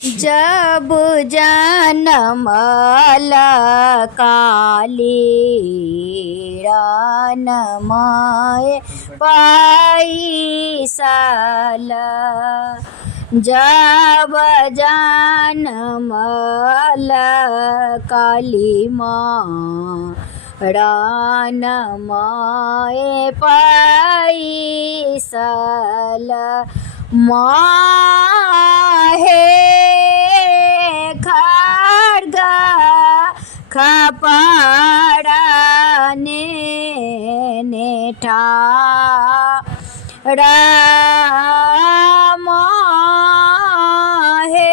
जब जनमल काली रानमय पैसल जब जनमल काली माँ रानमय पैसल माहे खड्ग खपड़ा ने ठाड़ा माहे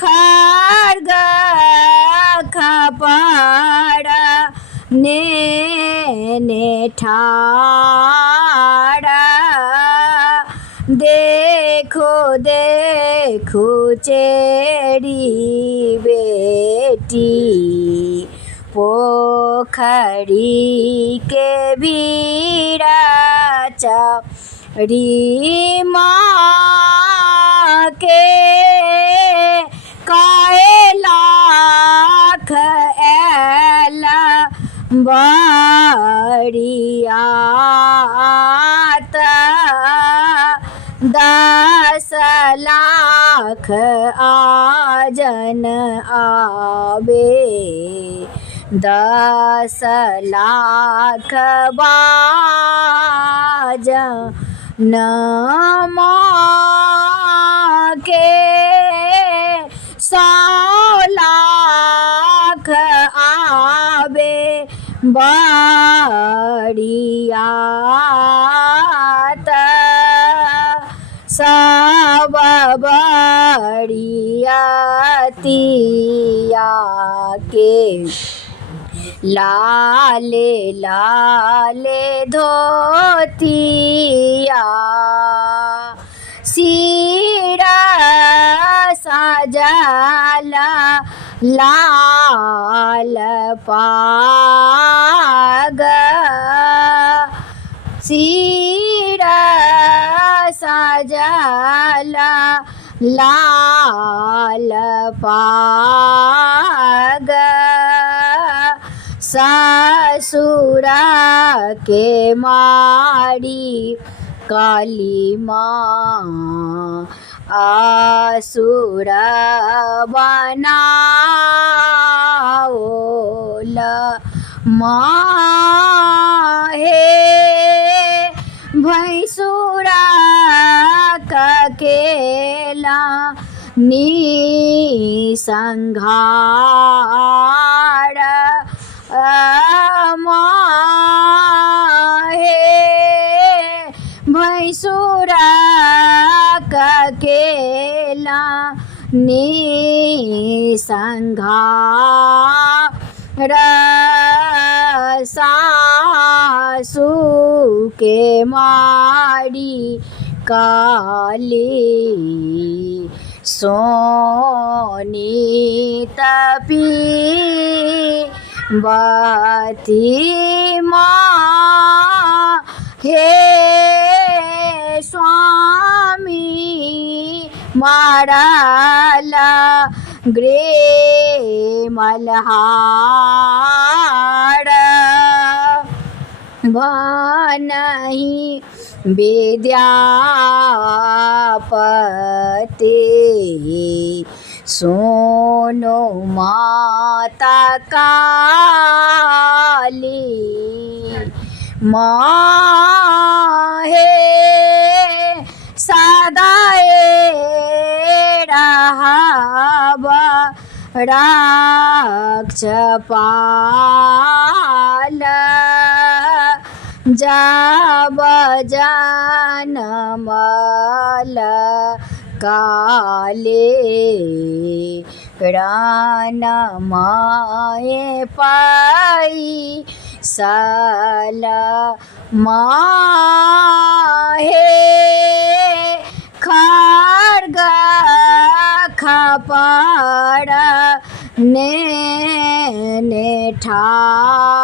खड्ग खपड़ा ने ठाड़ा देखो देखो चेरी बेटी पोखरी के बीड़ा चरी माँ के काए लाख एला बड़ियाता 10 लाख आजन आवे 10 लाख बाजन माँ के 100 लाख आवे बड़ियाता सब बड़ियातिया के लाले लाले धोतिया सिरा सजाला लाल पाग सिरा सजाला लाल पाग ससुरा के मारी काली माँ आसुर बनाओल माँ हे भैंसुरा ककेला निसंहार माँ हे भैंसुरा ककेला निसंहार सासू के मारी काली सोनी तपी बाती माँ हे स्वामी माराला ग्रे मल्हार नहीं विद्यापति सोनो माता काली माँ हे सदाए रहावा राक्षपाल जब जनमल काले रानमय पैसल माँ हे खड्ग खपड़ा ने ठाड़ा